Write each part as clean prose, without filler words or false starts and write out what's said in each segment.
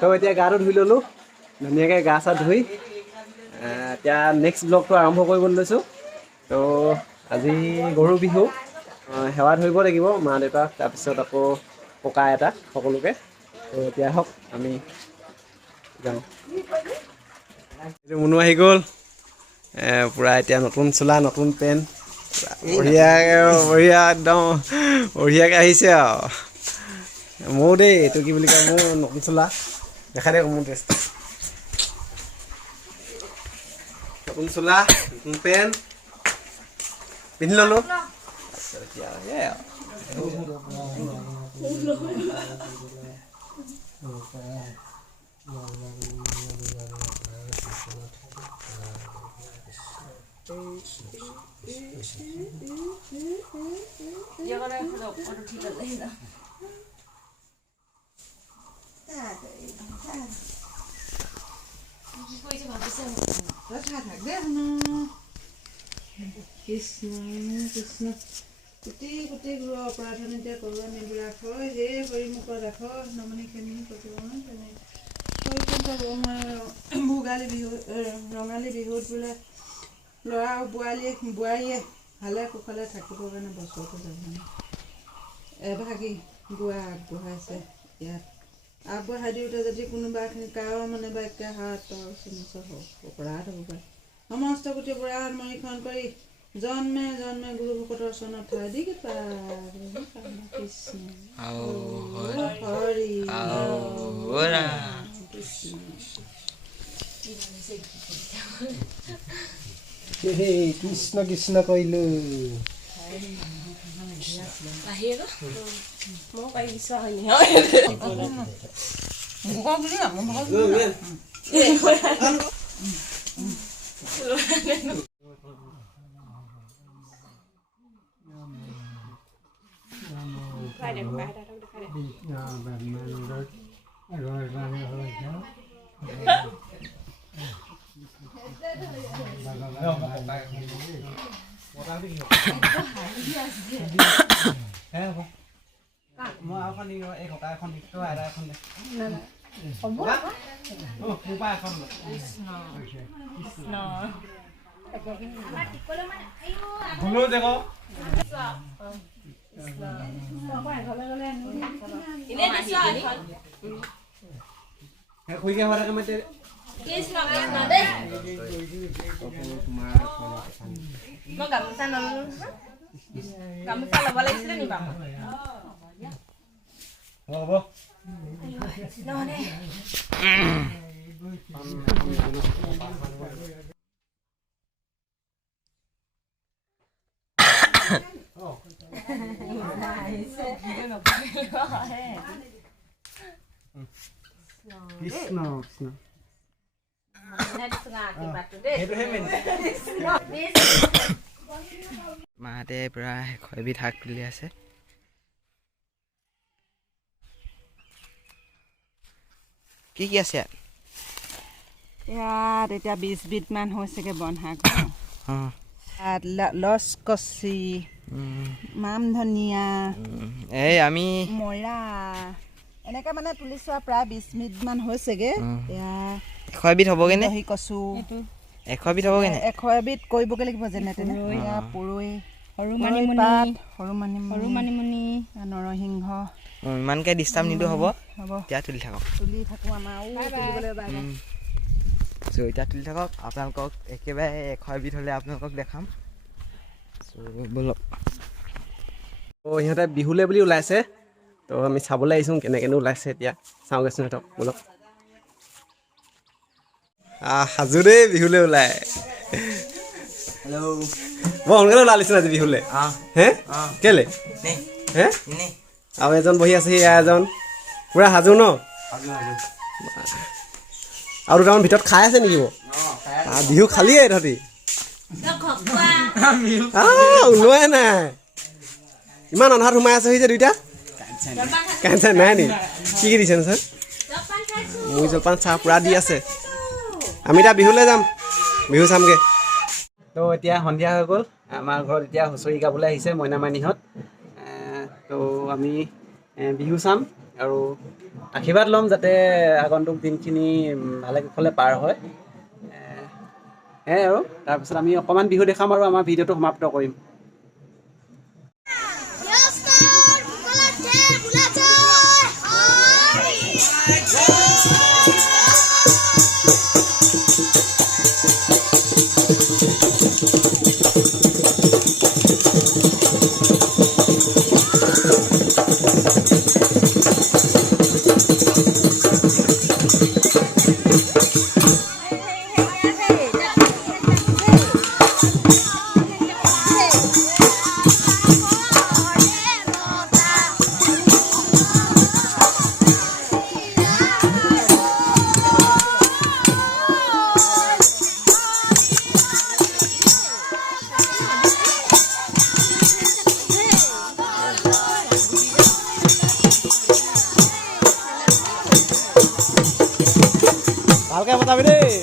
তো এতিয়া গাটো ধুই ল'লোঁ ধুনীয়াকৈ গা চা ধুই এতিয়া নেক্সট ব্লগটো আৰম্ভ কৰিবলৈ লৈছোঁ। তো আজি গৰু বিহু সেৱা ধৰিব লাগিব মা দেউতাক, তাৰপিছত আকৌ ককা এটা সকলোকে। তো এতিয়া হওক আমি যাওঁ। এইটো মুনু আহি গ'ল পূৰা এতিয়া নতুন চোলা নতুন পেণ্ট বঢ়িয়া একদম বঢ়িয়াকৈ আহিছে আৰু মোৰ দেই এইটো কি বুলি কয় মোৰ নতুন চোলা দেখাই দে মোৰ ড্ৰেছটো নতুন চোলা নতুন পেণ্ট পিন্ধি ল'লোঁ। এতিয়া কৃষ্ণ কৃষ্ণ কোটি কোটি গুৰু অপৰাধনিতে কৰোৱা মেলি ৰাখ হে হৰিমুখ ৰাখ নমনিখিনি ভোগালী বিহু ৰঙালী বিহুত বোলে ল'ৰা আৰু বোৱাৰীয়ে ভালে কুশলে থাকিবৰ কাৰণে বছৰটো যাব এভাগি গোৱা আগবঢ়াইছে। ইয়াত আগবঢ়াই দিওঁতে যদি কোনোবাখিনি কাৰো মানে বাক্য হাত চিনিচ অপৰাধ হ'ব পাৰে সমস্ত গোটেই পুৰাণ মণিখন কৰি জন্মে জন্মে গুৰু ভকতৰ চনত ঠাই দি কৃষ্ণ হৰি কৃষ্ণ কৃষ্ণ কৰিলো মই এখন এই ককা এখন দিছোঁ আইতা এখন গামোচা ল'ব লাগিছিলে নি বাৰু হ'ব কৃষ্ণ কৃষ্ণ মাহঁতে পূৰা এবিধ শাক তুলি আছে। কি কি আছে ইয়াত এতিয়া 20 বিধমান হৈছেগৈ বন শাক। লচকচি মান ধনিয়া এই আমি মৰা এনেকৈ মানে তুলিছোঁ আৰু প্ৰায় 20 বিধমান হৈছেগৈ। এয়া 100 এবিধ হ'বগৈ নে? দহি কচু 100 এবিধ হ'বগৈ নে? 100 এবিধ কৰিবগৈ লাগিব যেনে তেনে। পুৰৈ সৰু মানিমুনি নৰসিংহ ইমানকৈ ডিষ্টাৰ্ব নিদিওঁ হ'ব হ'ব এতিয়া তুলি থাকক চ' এতিয়া তুলি থাকক আপোনালোকক একেবাৰে 100 এবিধ হ'লে আপোনালোকক দেখাম। চ' ব'লক। সিহঁতে বিহুলৈ বুলি ওলাইছে তো আমি চাবলৈ আহিছোঁ কেনেকৈনো ওলাইছে এতিয়া চাওঁগৈচোন সিহঁতক ব'লক। সাজু দেই বিহুলৈ ওলাই হেল্ল' মই সোনকালে ওলালিছোন আজি বিহুলৈ হে কেলে হে আৰু এজন বহি আছে এয়া এজন পূৰা সাজু ন আৰু দুটামান ভিতৰত খাই আছে নেকি বিহু খালিয়ে তহঁতি ওলোৱাই নাই ইমান অন্ধাৰত সোমাই আছেহি যে দুইটা কাৰেণ্ট চাৰেণ্ট নাই নেকি কি কি দিছেনো ছাৰ মুড়ি জলপান চাহ পূৰা দি আছে আমি এতিয়া বিহুলৈ যাম বিহু চামগৈ। তো এতিয়া সন্ধিয়া হৈ গ'ল আমাৰ ঘৰত এতিয়া হুঁচৰি গাবলৈ আহিছে মইনা মাইনীহঁত তো আমি বিহু চাম আৰু আশীৰ্বাদ ল'ম যাতে আগন্তুক দিনখিনি ভালে কুশলে পাৰ হয়। সেয়াই আৰু তাৰপিছত আমি অকণমান বিহু দেখাম আৰু আমাৰ ভিডিঅ'টো সমাপ্ত কৰিম। ভালকে বজাবি দেই।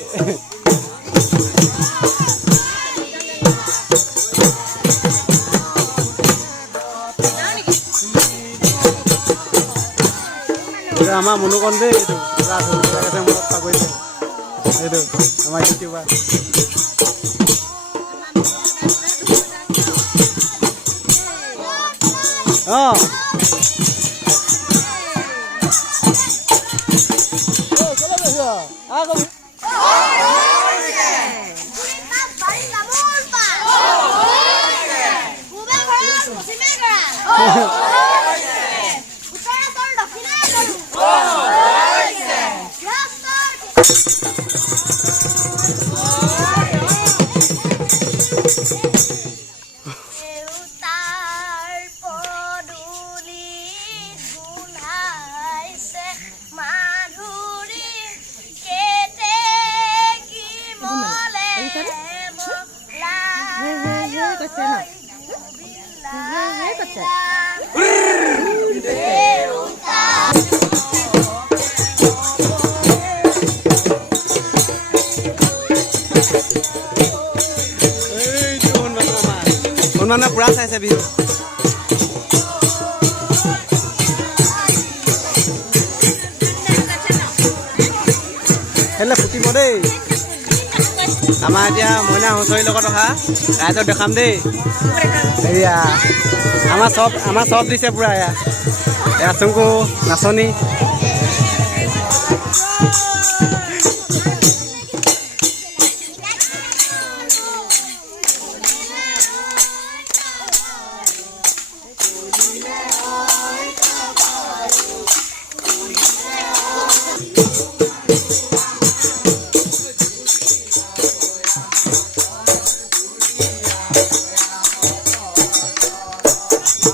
আমাৰ মনোকণ দেই এইটো মনত পাকৰিছে এইটো আমাৰ ইউটিউবাৰ। অঁ মানুহে পুৰা চাইছে বিহু। হেলে ফুটিব দেই। আমাৰ এতিয়া মইনা হুঁচৰিৰ লগত অহা ৰাইজক দেখাম দেই। এয়া আমাৰ চব দিছে পুৰা। এয়া চুংকু নাচনী।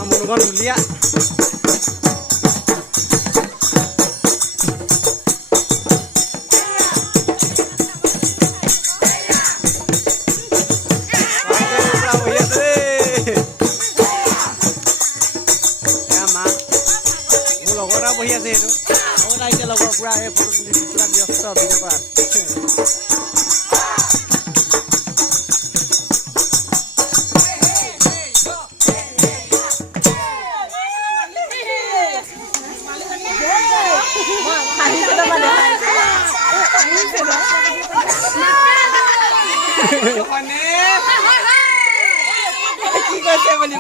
মনোকণ ধুলীয়া। বহি আছে এইটো আহিছে লগৰ পুৰা এই ফটো পুৰা ব্যস্ত ভিডিঅ' কৰাত। কি কৈছে বুলি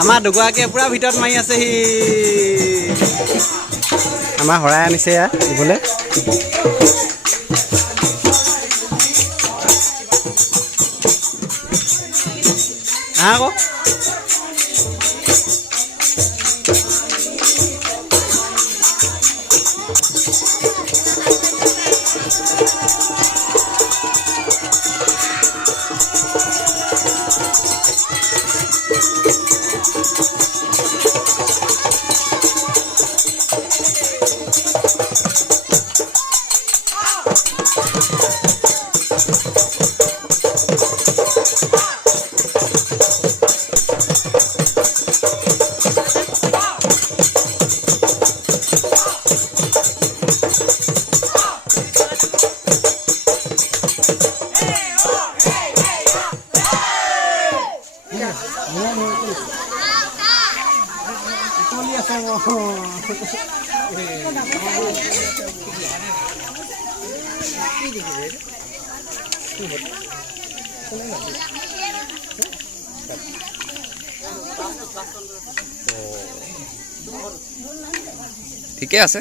আমাৰ দুগৰাকীয়ে পুৰা ভিতৰত মাৰি আছে সি আমাৰ হৰাই আনিছে ইয়াত দিবলৈ আকৌ ঠিকে আছে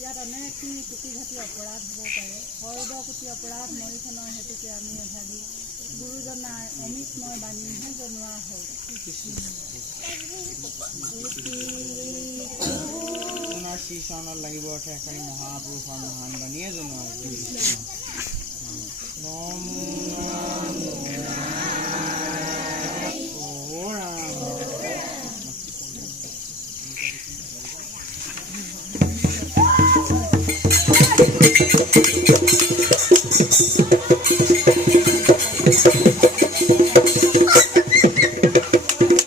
ইয়াত অনেকখিনি কুটি ঘাটি অপৰাধ হ'ব পাৰে সৰ্ব কুটি অপৰাধ নৈখনৰ হেতুকে আমি এভাগি গুৰুজনাৰ অমিতময় বাণীহে জনোৱা হ'ল শ্ৰীচৰণত লাগিব অৰ্থে এশাৰী মহাপুৰুষৰ মহান বাণীয়ে জনোৱা